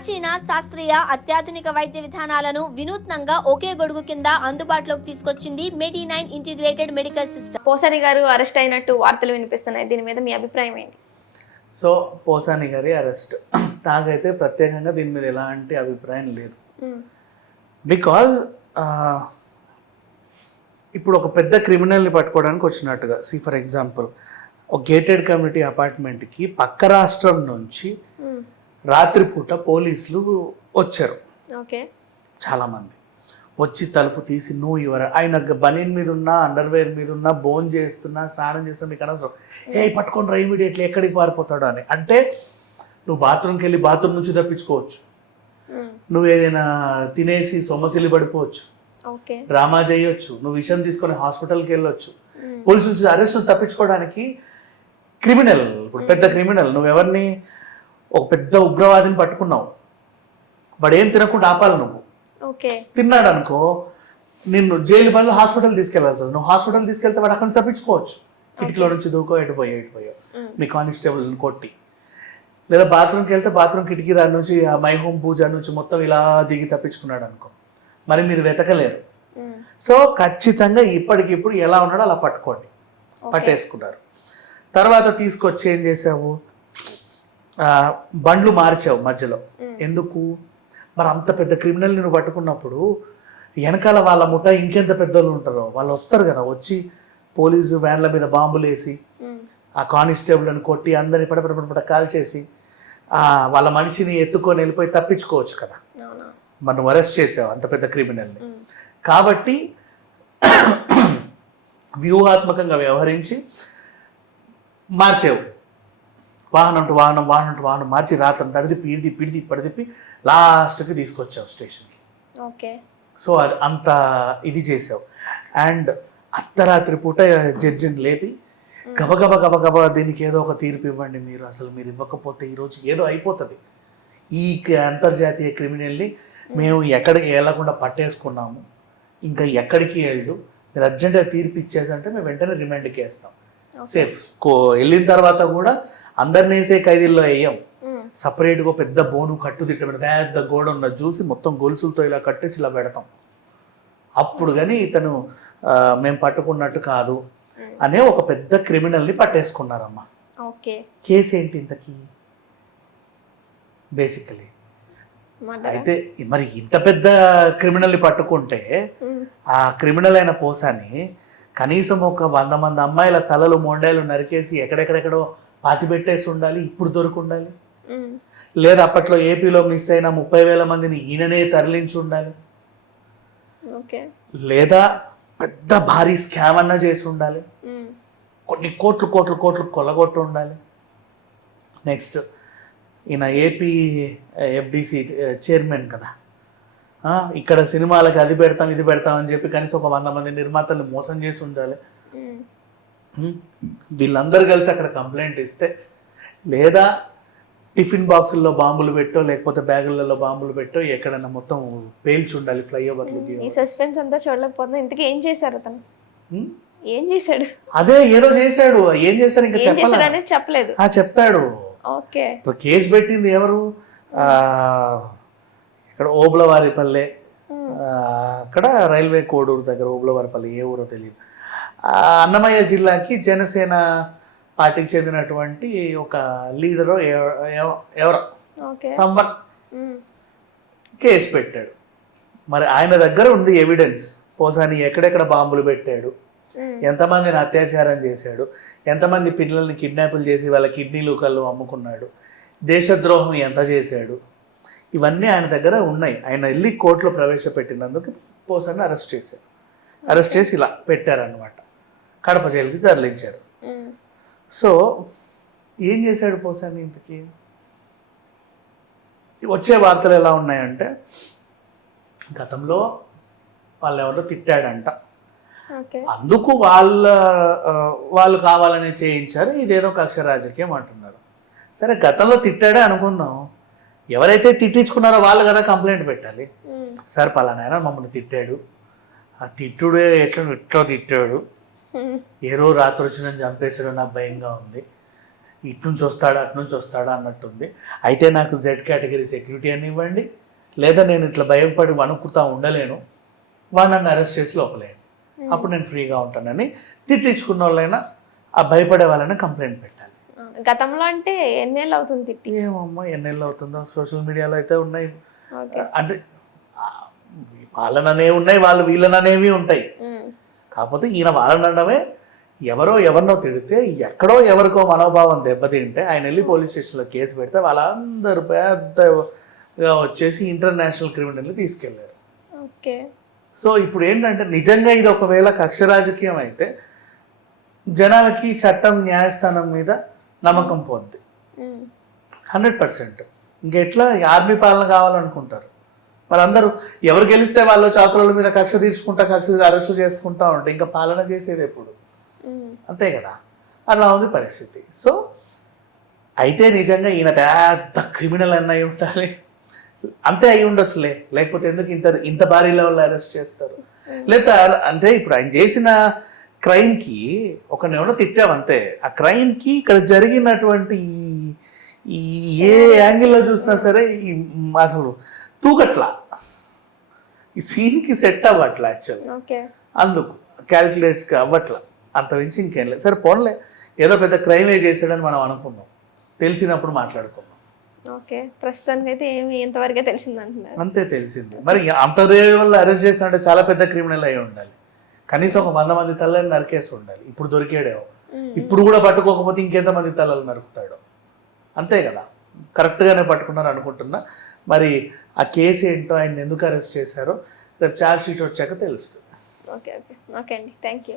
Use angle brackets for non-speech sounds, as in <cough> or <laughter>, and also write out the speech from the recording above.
ప్రాచీన శాస్త్రీయ అత్యాధునిక వైద్య విధానాలను వినూత్నంగా ఒకే గొడుగు కింద అందుబాటులోకి తీసుకొచ్చింది medi nine integrated medical system. Posani garu arrest అయినట్టు వార్తలు వినిపిస్తున్నాయి. దీని మీద మీ అభిప్రాయం ఏంటి? సో పోసాని గారి అరెస్ట్. <clears throat> నాకైతే ప్రత్యేకంగా దీని మీద ఎలాంటి అభిప్రాయం లేదు. బికాజ్ ఇప్పుడు ఒక పెద్ద క్రిమినల్ని పట్టుకోవడానికి వచ్చినట్టుగా సి ఫర్ ఎగ్జాంపుల్ ఒక గేటెడ్ కమ్యూనిటీ అపార్ట్మెంట్కి పక్క రాష్ట్రం నుంచి ఉమ్, రాత్రిపూట పోలీసులు వచ్చారు. ఓకే. చాలామంది. వచ్చి తలుపు తీసి నువ్వు ఇవర ఆయన బనీన్ మీద ఉన్నా అండర్వేర్ మీద ఉన్నా బోన్ చేస్తున్నా స్నానం చేస్తున్నా మీకు అనవసరం. ఏ పట్టుకొని రా ఇమీడియట్లీ ఎక్కడికి పారిపోతాడు? అని. అంటే నువ్వు బాత్రూమ్కి వెళ్ళి బాత్రూమ్ నుంచి తప్పించుకోవచ్చు. ఉమ్, నువ్వు ఏదైనా తినేసి సొమ్మసిల్లి పడిపోవచ్చు. ఓకే. డ్రామా చేయొచ్చు. నువ్వు విషయం తీసుకొని హాస్పిటల్కి వెళ్ళొచ్చు. ఉమ్, పోలీసు నుంచి అరెస్ట్ తప్పించుకోవడానికి క్రిమినల్ ఇప్పుడు పెద్ద క్రిమినల్ నువ్వు ఎవరిని ఒక పెద్ద ఉగ్రవాదిని పట్టుకున్నావు. వాడు ఏం తినకుండా ఆపాలి నువ్వు. తిన్నాడు అనుకో నిన్ను జైలు బదులు హాస్పిటల్ తీసుకెళ్ళాల్సి వస్తుంది నువ్వు హాస్పిటల్ తీసుకెళ్తే వాడు అక్కడి నుంచి తప్పించుకోవచ్చు కిటికీలో నుంచి దూకో ఎటు పోయో ఎటు పోయో. ఉమ్, మీ కానిస్టేబుల్ని కొట్టి. లేదా బాత్రూమ్కి వెళ్తే బాత్రూమ్ కిటికీ దాని నుంచి ఆ మై హోమ్ పూజ నుంచి మొత్తం ఇలా దిగి తప్పించుకున్నాడు అనుకో మరి మీరు వెతకలేరు. సో ఖచ్చితంగా ఇప్పటికిప్పుడు ఎలా ఉన్నాడో అలా పట్టుకోండి. పట్టేసుకున్నారు తర్వాత తీసుకొచ్చి ఏం చేసావు? బండ్లు మార్చావు మధ్యలో. ఎందుకు? మరి అంత పెద్ద క్రిమినల్ నువ్వు పట్టుకున్నప్పుడు వెనకాల వాళ్ళ ముఠ ఇంకెంత పెద్దోళ్ళు ఉంటారో? వాళ్ళు వస్తారు కదా వచ్చి పోలీసు వ్యాన్ల మీద బాంబులు వేసి ఆ కానిస్టేబుల్ని కొట్టి అందరిని పడపడపడ కాల్చేసి ఆ, వాళ్ళ మనిషిని ఎత్తుకొని వెళ్ళిపోయి తప్పించుకోవచ్చు కదా. మనం అరెస్ట్ చేసావు అంత పెద్ద క్రిమినల్ని. కాబట్టి <clears throat> వ్యూహాత్మకంగా వ్యవహరించి మార్చేవు. వాహనం టు వాహనం వాహనం టు వాహనం మార్చి రాత్రి తడిదిప్పి ఇడిది పిడిది పడిదిప్పి లాస్ట్కి తీసుకొచ్చావు స్టేషన్కి. ఓకే. సో అది అంత ఇది చేసావు. అండ్ అర్ధరాత్రి పూట జడ్జిని లేపి గబగబ గబగబ దీనికి ఏదో ఒక తీర్పు ఇవ్వండి మీరు. అసలు మీరు ఇవ్వకపోతే ఈరోజు ఏదో అయిపోతుంది. ఈ అంతర్జాతీయ క్రిమినల్ని మేము. ఎక్కడికి వెళ్ళకుండా పట్టేసుకున్నాము. ఇంకా ఎక్కడికి వెళ్ళు మీరు అర్జెంటుగా తీర్పు ఇచ్చేసంటే మేము వెంటనే రిమాండ్కి వేస్తాం. సేఫ్. కో వెళ్ళిన తర్వాత కూడా అందరిని వేసే ఖైదీల్లో వేయం. సపరేట్గా పెద్ద బోను కట్టు తిట్టబడి పెద్ద గోడ ఉన్నది చూసి మొత్తం గొలుసులతో ఇలా కట్టేసి ఇలా పెడతాం. అప్పుడు కానీ ఇతను మేము పట్టుకున్నట్టు కాదు అనే ఒక పెద్ద క్రిమినల్ని పట్టేసుకున్నారమ్మా. కేసు ఏంటి ఇంతకీ? బేసికలీ. అయితే మరి ఇంత పెద్ద క్రిమినల్ని పట్టుకుంటే ఆ క్రిమినల్ అయిన పోసాని కనీసం ఒక వంద మంది అమ్మాయిల తలలు మొండాలు నరికేసి ఎక్కడెక్కడెక్కడో పాతి పెట్టేసి ఉండాలి ఇప్పుడు దొరికి ఉండాలి ఉమ్, లేదా అప్పట్లో ఏపీలో మిస్ అయిన ముప్పై వేల మందిని ఈయననే తరలించి ఉండాలి. ఓకే. లేదా పెద్ద భారీ స్కామ్ అన్నా చేసి ఉండాలి. కొన్ని కోట్లు కోట్లు కోట్లు కొల్లగొట్టి ఉండాలి. నెక్స్ట్ ఈయన ఏపీ ఎఫ్డిసి చైర్మన్ కదా. ఇక్కడ సినిమాలకి అది పెడతాం ఇది పెడతాం అని చెప్పి కనీసం ఒక వంద మంది నిర్మాతల్ని మోసం చేసి ఉండాలి. వీళ్ళందరూ కలిసి అక్కడ కంప్లైంట్ ఇస్తే లేదా టిఫిన్ బాక్సుల్లో బాంబులు పెట్టో లేకపోతే బ్యాగులలో బాంబులు పెట్టో ఎక్కడైనా మొత్తం పేల్చి ఉండాలి ఫ్లైఓవర్లకి ఈ సస్పెన్స్ అంతా చూడలేకపోతే ఇంతకీ ఏం చేశారు అతను? ఏం చేశాడు? అదే ఏదో చేశాడు. ఏం చేశాడు ఇంకా చెప్పలేదు. చెప్తాడు ఓకే. కేసు పెట్టింది ఎవరు? ఆ, ఇక్కడ ఓబులవారిపల్లె అక్కడ రైల్వే కోడూరు దగ్గర ఓబులవారిపల్లి ఏ ఊరో తెలియదు. అన్నమయ్య జిల్లాకి జనసేన పార్టీకి చెందినటువంటి ఒక లీడరు ఎవరో? ఉమ్, కేసు పెట్టాడు. మరి ఆయన దగ్గర ఉంది ఎవిడెన్స్. పోసాని ఎక్కడెక్కడ బాంబులు పెట్టాడు? ఎంతమందిని అత్యాచారం చేశాడు? ఎంతమంది పిల్లల్ని కిడ్నాపులు చేసి వాళ్ళ కిడ్నీలు కళ్ళు అమ్ముకున్నాడు? దేశద్రోహం ఎంత చేశాడు? ఇవన్నీ ఆయన దగ్గర ఉన్నాయి. ఆయన వెళ్ళి కోర్టులో ప్రవేశపెట్టినందుకు పోసాన్ని అరెస్ట్ చేశారు. అరెస్ట్ చేసి ఇలా పెట్టారనమాట కడప జైలుకి తరలించారు. సో ఏం చేశాడు పోసాని ఇంతకీ? వచ్చే వార్తలు ఎలా ఉన్నాయంటే గతంలో వాళ్ళు ఎవరో తిట్టాడంట అందుకు వాళ్ళ వాళ్ళు కావాలని చేయించారు. ఇదేదో కక్ష రాజకీయం అంటున్నారు. సరే గతంలో తిట్టాడే అనుకుందాం. ఎవరైతే తిట్టించుకున్నారో వాళ్ళు కదా కంప్లైంట్ పెట్టాలి. సార్ పలానా ఆయన మమ్మల్ని తిట్టాడు. ఆ తిట్టుడే ఎట్లా ఇట్లా తిట్టాడు? ఉమ్, ఏ రోజు రాత్రి వచ్చి నన్ను చంపేసాడో నాకు భయంగా ఉంది. ఇటు నుంచి వస్తాడా అటు నుంచి వస్తాడా అన్నట్టుంది. అయితే నాకు జెడ్ కేటగిరీ సెక్యూరిటీ అని ఇవ్వండి. లేదా నేను ఇట్లా భయపడి వణుకుతా ఉండలేను. వాడు నన్ను అరెస్ట్ చేసి లోపలేయండి. అప్పుడు నేను ఫ్రీగా ఉంటానని తిట్టించుకున్న వాళ్ళైనా ఆ భయపడే వాళ్ళైనా కంప్లైంట్ పెట్టాలి. గతంలో అంటే ఎన్నేళ్ళు అవుతుంది తిట్టి? ఏమమ్మా ఎన్నెళ్ళు అవుతుందో? సోషల్ మీడియాలో అయితే ఉన్నాయి. అంటే వాళ్ళననే ఉన్నాయి వాళ్ళు వీళ్ళననేవి ఉంటాయి. కాకపోతే ఈయన వాళ్ళనడమే ఎవరో ఎవరినో తిడితే ఎక్కడో ఎవరికో మనోభావం దెబ్బతింటే ఆయన వెళ్ళి పోలీస్ స్టేషన్లో కేసు పెడితే వాళ్ళందరూ పెద్దగా వచ్చేసి ఇంటర్నేషనల్ క్రిమినల్ని తీసుకెళ్ళారు. ఓకే. సో ఇప్పుడు ఏంటంటే నిజంగా ఇది ఒకవేళ కక్ష రాజకీయం అయితే జనాలకి చట్టం న్యాయస్థానం మీద నమ్మకం పోద్ది. Hundred percent. ఇంకెట్లా ఆర్మీ పాలన కావాలనుకుంటారు. వాళ్ళందరూ ఎవరు గెలిస్తే వాళ్ళు చాతుల మీద కక్ష తీర్చుకుంటా కక్ష అరెస్ట్ చేసుకుంటా ఉంటే ఇంకా పాలన చేసేది ఎప్పుడు. అంతే కదా? అలా ఉంది పరిస్థితి. సో అయితే నిజంగా ఈయన పెద్ద క్రిమినల్ అన్న అయి ఉండాలి. అంతే అయి ఉండొచ్చులే. లేకపోతే ఎందుకు ఇంత ఇంత భారీ లెవెల్లో అరెస్ట్ చేస్తారు? లేదా అంటే ఇప్పుడు ఆయన చేసిన క్రైమ్కి ఒక ఎవరో తిట్టాం అంతే ఆ క్రైమ్కి ఇక్కడ జరిగినటువంటి ఈ ఈ ఏ యాంగిల్లో చూసినా సరే ఈ అసలు తూగట్లా. ఈ సీన్కి సెట్ అవ్వట్లా యాక్చువల్గా. ఓకే. అందుకు క్యాలిక్యులేట్ అవ్వట్లా. అంత మించి ఇంకేం లేదు. సరే పోన్లే. ఏదో పెద్ద క్రైమే చేసాడని మనం అనుకుందాం. తెలిసినప్పుడు మాట్లాడుకుందాం. ఓకే. ప్రస్తుతానికి అయితే ఏమి ఎంతవరకే తెలిసింది అంటున్నారు అంతే తెలిసింది. మరి అంత రేవుల్లో అరెస్ట్ చేసినట్టే చాలా పెద్ద క్రిమినల్ అయి ఉండాలి. కనీసం ఒక వంద మంది తల్లని నరికేసి ఉండాలి. ఇప్పుడు దొరికాడేమో. ఉమ్. ఇప్పుడు కూడా పట్టుకోకపోతే ఇంకెంతమంది తలలు నరుకుతాడు. అంతే కదా. కరెక్ట్గానే పట్టుకున్నారు అనుకుంటున్నా. మరి ఆ కేసు ఏంటో ఆయన ఎందుకు అరెస్ట్ చేశారో రేపు ఛార్జ్ షీట్ వచ్చాక తెలుస్తుంది. Okay okay. ఓకే అండి. Thank you